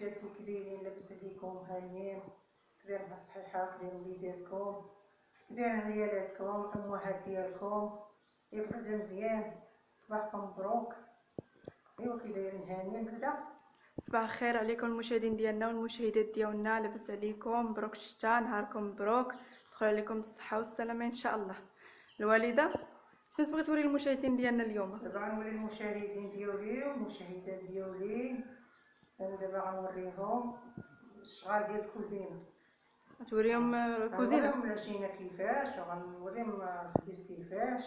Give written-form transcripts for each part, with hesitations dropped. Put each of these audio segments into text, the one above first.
وليداتي كي دايرين؟ لاباس عليكم؟ هانيين؟ كدايرين بالصحيحه؟ كدايرين وليداتكم؟ كدايرين عيالاتكم؟ الامهات ديالكم ياك بعدا مزيان؟ صباحكم مبروك. ايوا كي دايرين؟ هانيين كدا. صباح الخير عليكم المشاهدين ديالنا والمشاهدات ديالنا، لاباس عليكم؟ مبروك الشتاء، نهاركم مبروك، دخل عليكم بالصحه والسلامه ان شاء الله. الوالده شنو تبغي توري المشاهدين ديالنا اليوم؟ دابا غنوري المشاهدين ديالي والمشاهدات ديالي، انا دابا غنوريهم الشغال ديال الكوزينه. توريهم الكوزينه؟ غنوريهم العجينه كيفاش، وغنوريهم الخبيز كيفاش،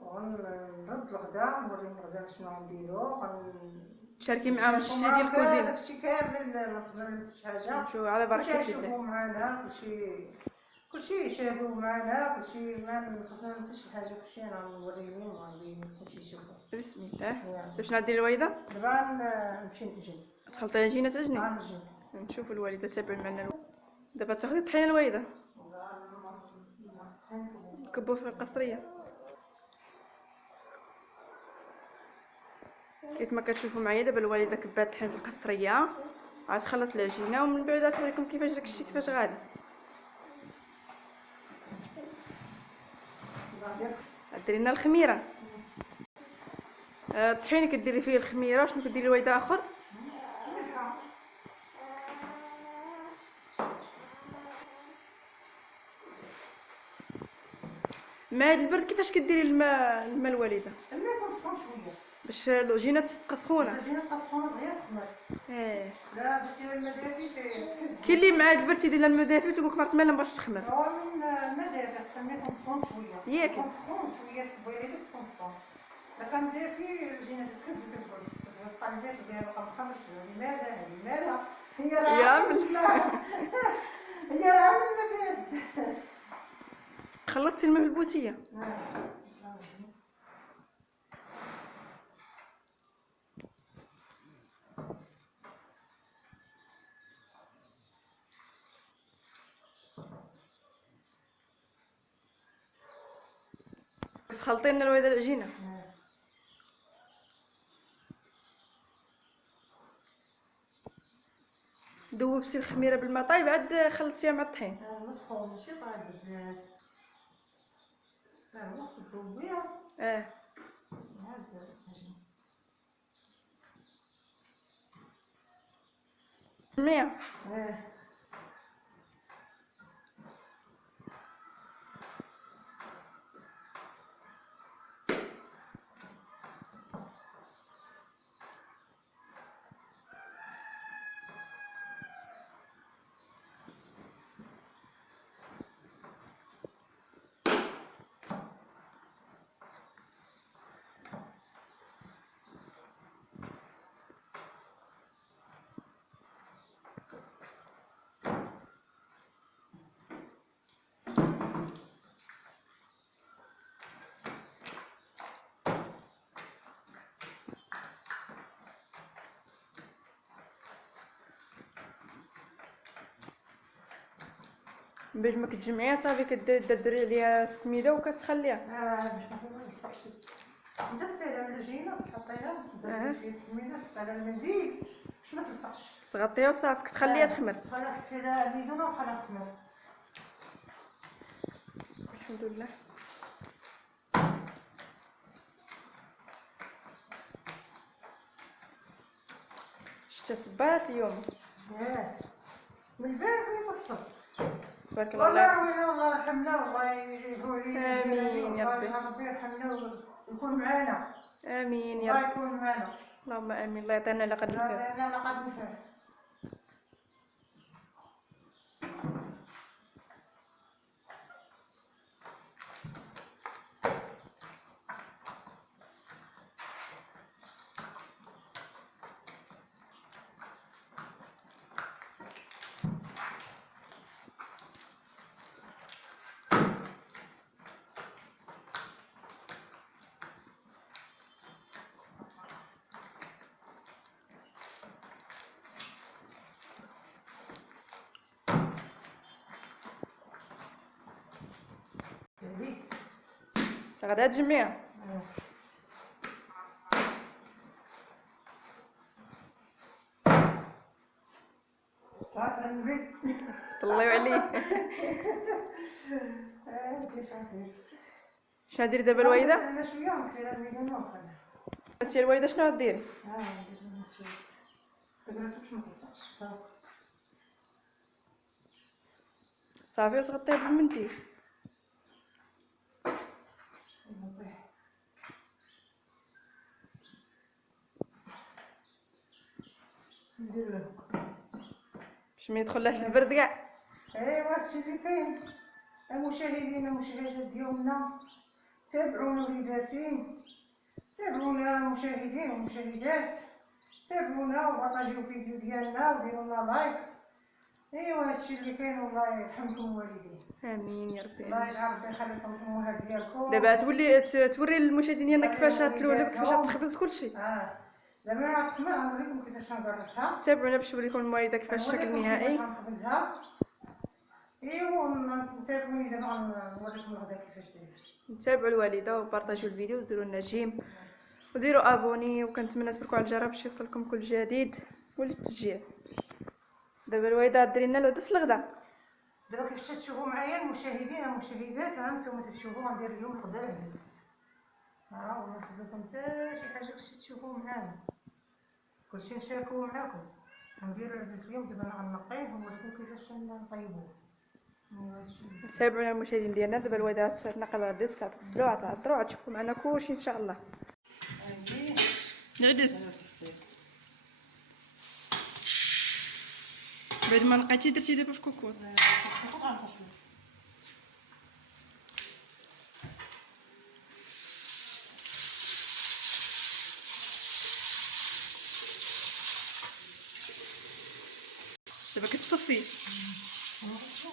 وغنرد الغدا نوريهم الغدا شنو غنديرو. تشاركي معاهم الشي ديال الكوزينه، داكشي كامل ما نقصنا من حتى حاجه. نمشيو على بركه الله. يشوفوا معنا كلشي يشاهدوا معنا، كلشي ما نقصنا من حتى شي حاجه، كلشي انا غنوريهم وغنبين كلشي يشوفوا. بسم الله. شنو غديري الوالده؟ دابا نمشي نجي تخلطي عجينه تعجني. غنجي نشوفوا الوالده تابعوا معنا. دابا تاخذي الطحينه الوالده نكبوا في القصريه كيف ما كتشوفوا معايا. دابا الوالده كبات الطحين في القصريه، غتخلط العجينه ومن بعد غتوريكم كيفاش داكشي كيفاش غادي. ديري لنا الخميره. الطحين كديري فيه الخميره، شنو كديري الوالده اخر؟ مع هاد البرد كيفاش كديري الماء الوالده؟ الماء يكون سخون شويه باش العجينه تبقى سخونه. العجينه تبقى سخونه غير تخمر. لا درتيها الماء دافي تحز. كاين اللي مع هاد البرد تيدير الماء دافي وتقولك مرت ما باش تخمر. هو من الماء دافي خصها الماء يكون سخون شويه. ياك يكون سخون شويه البويريد يكون سخون. الا كان دافي العجينه تتهز كتبرد، تبقى البيض ديالها ما مخمرش. لماذا هي راه هي راه من الماء. خلطتي الماء بالبوتيه. بس خلطي لنا الوالده العجينه. ذوبتي الخميره بالماء طايب عاد خلطتيها مع الطحين. مسخون ماشي طايب بزاف، نص الذوبيه. هاد العجين 100. باش ما كتجمعيها صافي كديري عليها السميده وكتخليها. باش ما تلصقش. بدات سايره العجينه تحطيها درتي شويه السميده تحطي على المنديل باش ما تلصقش، تغطيها وصافي كتخليها تخمر. خلاص كده ميدونه وخلاص تخمر. الحمد لله. شتا صبات اليوم. من البارح وهي تصب. تبارك الله. الله يرحمنا والله يهولينا. امين يا ربي. ربي يرحمنا ويكون معانا. امين يا رب. الله يكون معانا. اللهم امين. الله يعطينا على قد الخير. الله يعطينا على قد الخير. غدا تجميع. صلاة على النبي. صليو عليه. كيفاش عارفين شنو غديري دابا الوالده؟ انا شويه نخير الميدان واخا. هادشي الوالده شنو غديري؟ ندير شويه داك راسك باش ما تلصقش. صافي وتغطيها بالمنديل. ندير له باش ما يدخلهاش البرد كاع. ايوا هادشي اللي كاين. المشاهدين والمشاهدات ديالنا، تابعونا وليداتي، تابعونا مشاهدين ومشاهدات، تابعونا وبارطاجيو الفيديو ديالنا وديروا لنا لايك. ايوا هادشي اللي كاين. والله يرحمكم الوالدين. امين يا ربي. الله يجعل ربي يخليكم الامهات ديالكم. دابا توري للمشاهدين ديالنا كيفاش تلولو كيفاش تخبز كلشي. دابا انا تخمر غنوريكم كيفاش نقرصها. تابعونا باش نوريكم الوالده كيفاش الشكل النهائي. كيفاش غنخبزها. ايوا تابعوني دابا غنوريكم الغدا كيفاش داير. تابعوا الوالده وبارطاجيو الفيديو وديروا لنا جيم وديروا ابوني، وكنتمنى تبركوا على الجرس باش يوصلكم كل جديد وللتشجيع. دابا الوالده ديري لنا العدس الغدا. دابا كيفاش تشوفوا معايا المشاهدين والمشاهدات، ها نتوما تشوفوا غندير اليوم الغدا العدس. وما نخبز لكم حتى شي حاجه باش تشوفوا معانا، كلشي نشاركوه معاكم. غندير العدس اليوم دابا غنقيه ونوريكم كيفاش نطيبوه. تابعونا المشاهدين ديالنا. دابا الوالده تنقب العدس، غتغسلو غتعطرو، غتشوفوا معنا كلشي ان شاء الله. العدس بعد ما نقيتي درتي دابا في كوكوط. غنغسلو. دابا كتصفي. غنغسلو.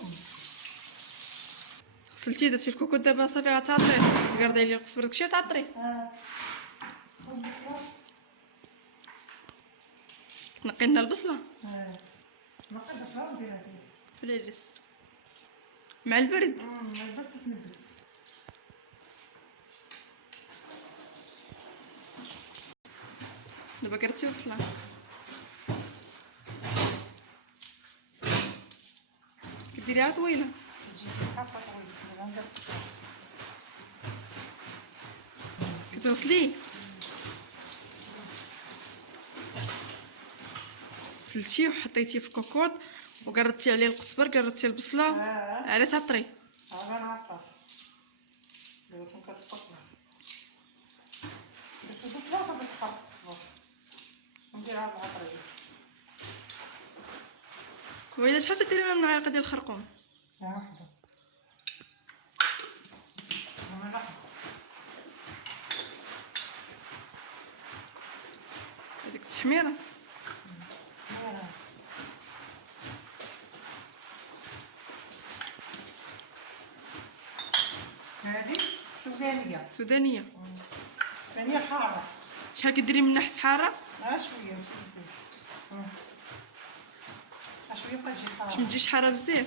غسلتي درتي في كوكوط. دابا صافي غتعطريه، تقردي عليه القزبر داكشي وتعطريه. البصله. تنقي لنا البصله. نقي البصله ونديرها فيه في العدس مع البرد. مع البرد تتنبس. دابا كرتي البصله. كديريها طويله. تجي حاطه طويله. دابا ندير البصله. كتغسليه. غسلتيه وحطيتيه في كوكوط وقردتي عليه القزبر، قردتي البصله على تعطري. انا نعطر. درت كرت البصله. درت البصله ودرت كرت القزبر ونديرها بالعطريه. وإلا شحال تديري من معلقه ديال الخرقوم؟ واحده. هذيك التحميره. هذه السودانيه. السودانيه. السودانيه حاره. شحال كديري من نحس حاره؟ شويه ماشي بزاف. شويه بقى تجي حاره باش ما تجيش حاره بزاف.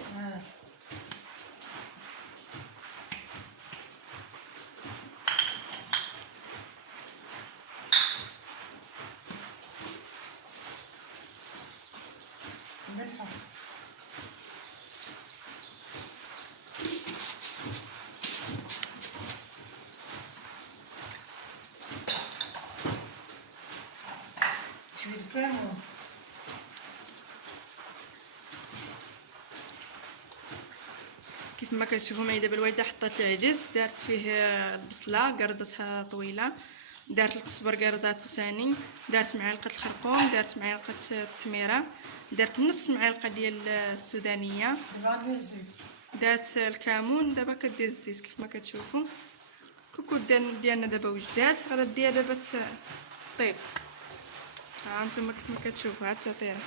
ملحه. شويه الكمون. كيف ما كتشوفوا معايا دابا الوالده حطات العدس، دارت فيه البصله قردتها طويله، دارت القزبر قرداتو ثاني، دارت معلقه الخرقوم، دارت معلقه التحميره، دارت نص معلقه ديال السودانيه. دابا غندير الزيت. دارت الكمون. دابا كدير الزيت كيف ما كتشوفوا. الكوكوط ديالنا دابا وجدات، غنديها دابا طيب. ها نتوما كيف ما كتشوفوا ها التطيره.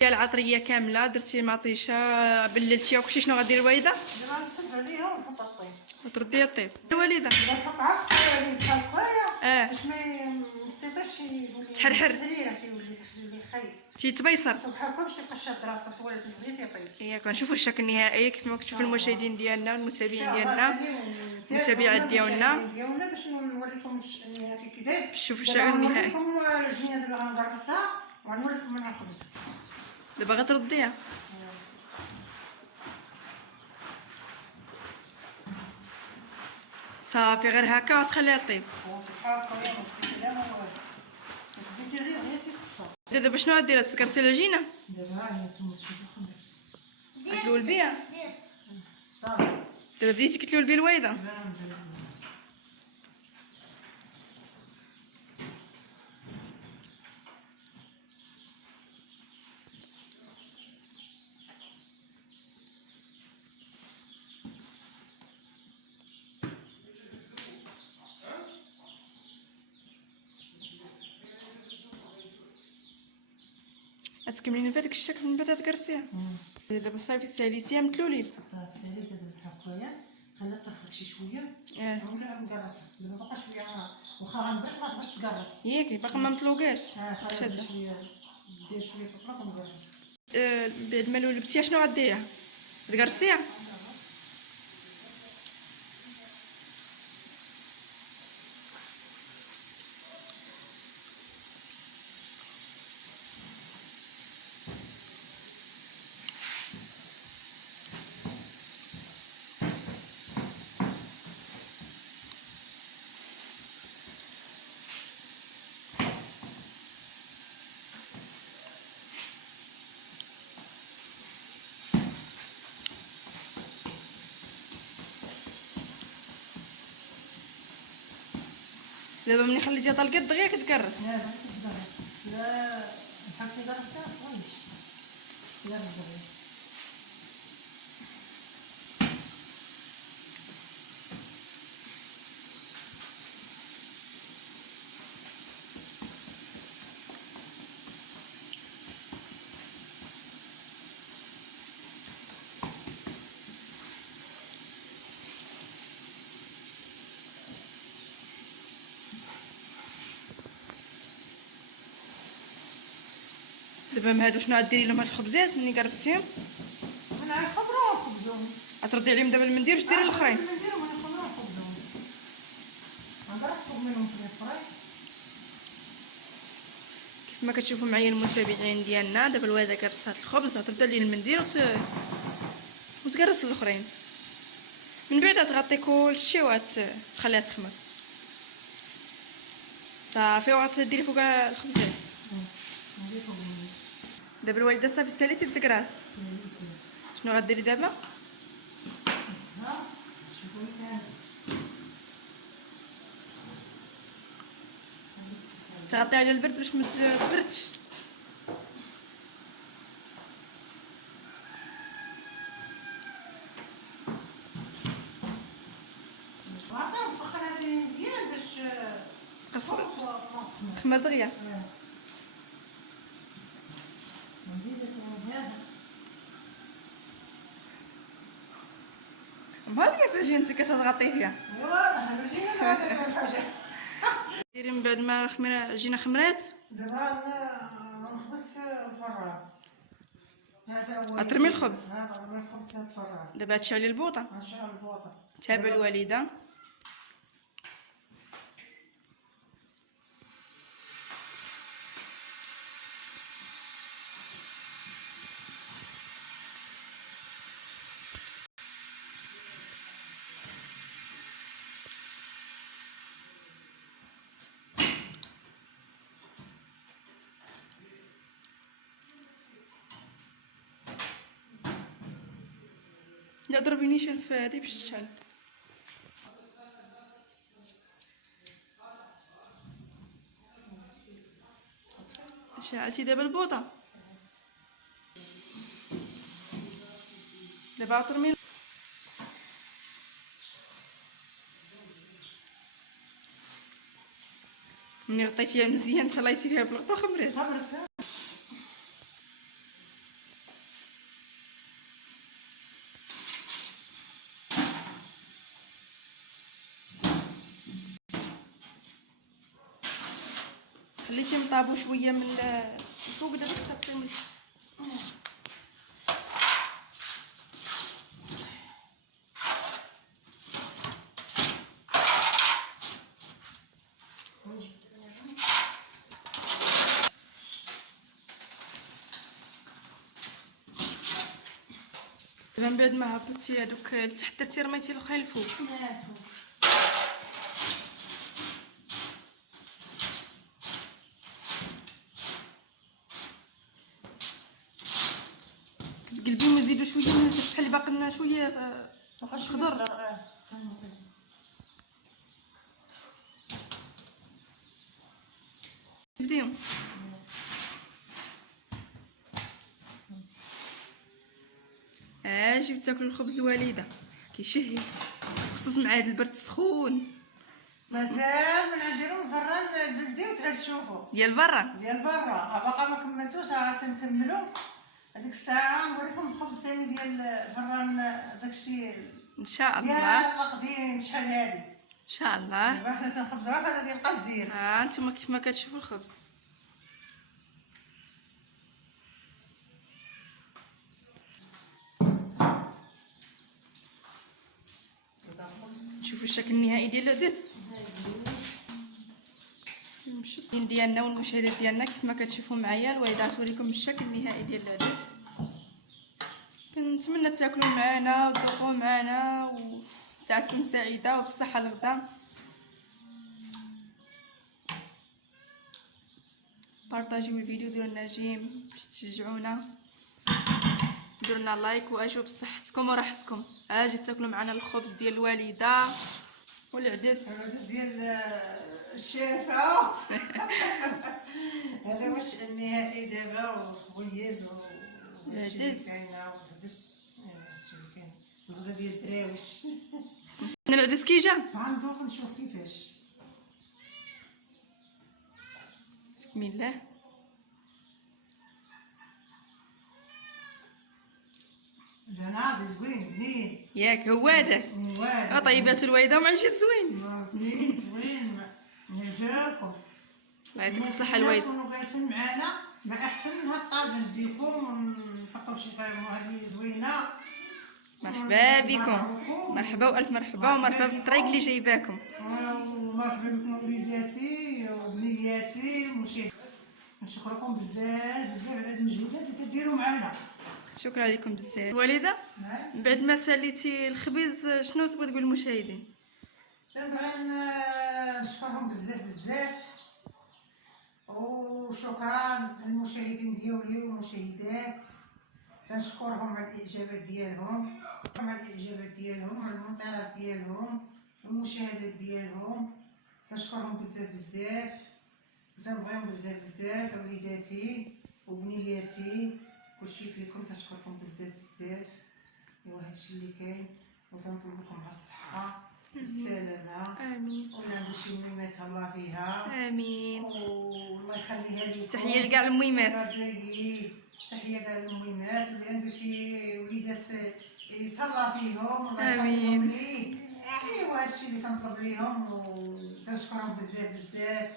ديال العطريه كامله درتي مطيشه بللتيها وكلشي. شنو غدير الوالده؟ دابا نصب عليها ونحط الطيب وترديها طيب. الوالده دابا نحط عرق بحال هكايا اه باش ما يطيطيفش. تحرحر. دريره تيولي تخلي خايب. تي تبيصر صباح باش يبقى شاد راسه ولا تزغيت يطيب. ياك كنشوفوا الشكل النهائي كيف ما كتشوفوا المشاهدين ديالنا والمتابعين ديالنا المتابعات ديالنا باش نوريكم النهائي كي داير. شوفوا الشكل النهائي. نوريكم العجينه دابا غنقرصها وغنوريكم منها الخبز. دابا غترديها صافي غير هكا وتخليها طيب. صافي هكا يا مسكين لا ما والو. زدتي غير تيخصها. دابا شنو غدير؟ تسكرتي العجينه دابا ها هي تما تشوفوا خمرت. غتلول بيها صافي دابا بديتي كتلول بيه الويضه. غتكمليني في هذاك الشكل من بعد تكرسيها. دابا صافي ساليتيها متلولين. صافي ساليتها دابا هكايا خليها ترفد شي شويه ونقعد نقرصها. دابا باقا شويه واخا غنبرد ما تبغاش تقرص. ياك باقا ما مطلوقاش. خليها شويه دير شويه تطلق ونقرصها. بعد ما لولبتيها شنو غديريها؟ تقرصيها دابا ملي خليتيها طلقات دغيا كتكرس. لا كتكرس لا بحال كيكرسها كويس لا دغيا. دابا من هادو شنو غديري لهم هاد الخبزات ملي كرستيهم؟ انا خبروا خبزهم غتردي عليهم دابا المنديل باش ديري الاخرين. نديرهم انا خبروا خبزهم غنقرصهم منهم في الاخرين. كيف ما كتشوفوا معايا المتابعين ديالنا دابا الوالده كرست هاد الخبز غترد عليه المنديل وتكرس الاخرين. من بعد غتغطي كلشي وتخليها تخمر صافي وغتديري فوق الخبزات. دابا الوالده صافي ساليتي التكراس. شنو غديري دابا؟ تغطي على البرد باش ما تبردش. عطا نسخنها مزيان باش تخمر دغيا. مهليه في العجينه كتغطي فيها. ايوا العجينه هذا الحاجه. ديري من بعد ما العجينه خمرات دابا نخبز في الفران. هذا هو غترمي الخبز. غنرمي الخبز في الفران. دابا تشعلي البوطه. غنشعل البوطه. تابع الوالده. لا ضربينيش في هادي باش تشعل. شعلتي دابا البوطه. دابا غترمي ملي غطيتيها مزيان تهلايتي فيها بالغطا وخمرات. خليتي مطابو شويه من الفوق دابا كتحطي من تحت. دابا من بعد ما هبطتي هادوك لتحت درتي رميتي الاخرين الفوق. كتقلبيهم وزيدوا شويه من بحال اللي باقي لنا شويه خضر. بديهم جيو تاكلوا الخبز الوالده كيشهي، خصوص مع هذا البرد سخون. مازال من نديرو الفران البلدي وتعال تشوفوا ديال برا باقا ما كملتوش، راه تنكملو هذيك الساعه نوريكم الخبز ثاني ديال الفران داكشي ان شاء ديال الله. القديم شحال هادي ان شاء الله. دابا حنا تنخبزوها بهذا ديال القزير. نتوما كيف ما كتشوفوا الخبز. نشوفوا الشكل النهائي ديال العدس ديالنا والمشاهدات ديالنا. كيف ما كتشوفوا معايا الوالده توريكم الشكل النهائي ديال العدس. كنتمنى تاكلوا معنا وتذوقوا معنا وساعتكم سعيده وبالصحه الغدا. بارطاجيو الفيديو، ديروا لنا جيم باش تشجعونا، ديروا لنا لايك واجوا بصحتكم وراحتكم. اجي تاكلوا معنا الخبز ديال الوالده والعدس ديال الشافه. هذا واش النهائي دابا والخبيز والعدس كاينه والعدس هادشي اللي كاين الغدا ديال الدراويش. العدس كي جا غندوق نشوف كيفاش. بسم الله. جناضي زوين بنين ياك هو هذاك. طيبات الوالده ومع الجي زوين بنين زوين. نرجعكم الله يعطيك الصحه الوالده. تكونوا جالسين معنا ما احسن من هاد الطابله نديكم ونحطوا شي حاجه هذه زوينه. مرحبا بكم، مرحبا والف مرحبا ومرحبا بالطريق اللي جايباكم. ومرحبا بكم وليداتي وبنياتي المشاهدين. نشكركم بزاف بزاف على هاد المجهودات اللي تديروا معنا. شكرا لكم بزاف. الوالده بعد ما ساليتي الخبز شنو تبغي تقول للمشاهدين؟ كنبغي نشكرهم بزاف بزاف وشكرا للمشاهدين ديالي والمشاهدات. كنشكرهم على الاعجابات ديالهم، على المنطلقات ديالهم والمشاهدات ديالهم. كنشكرهم بزاف بزاف وتنبغيهم بزاف بزاف وليداتي وبنياتي. كلشي فيكم كنشكركم بزاف بزاف. ايوا هادشي اللي كاين وتنطلب لكم على الصحه والسلامه. امين. ونعملوا شي مهمات الله فيها. امين. والله يخليها لكم. تحيه لكاع المهمات. تحيه كاع المهمات اللي عنده شي وليدات يتهلا فيهم الله امين. يخليهم ليه. ايوا هادشي اللي تنطلب ليهم وتنشكرهم بزاف بزاف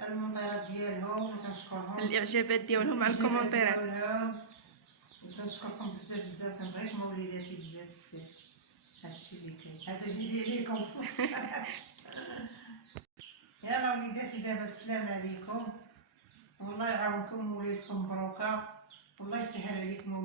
على المنطلقات ديالهم وتنشكرهم الاعجابات ديالهم على الكومونتيرات. وتنشكركم بزاف بزاف وتنبغيكم وليداتي بزاف بزاف. هادشي اللي كاين هذا جدي عليكم. يلا وليداتي دابا بسلامة عليكم والله يعاونكم ووليداتكم مبروكه والله يسهل عليكم.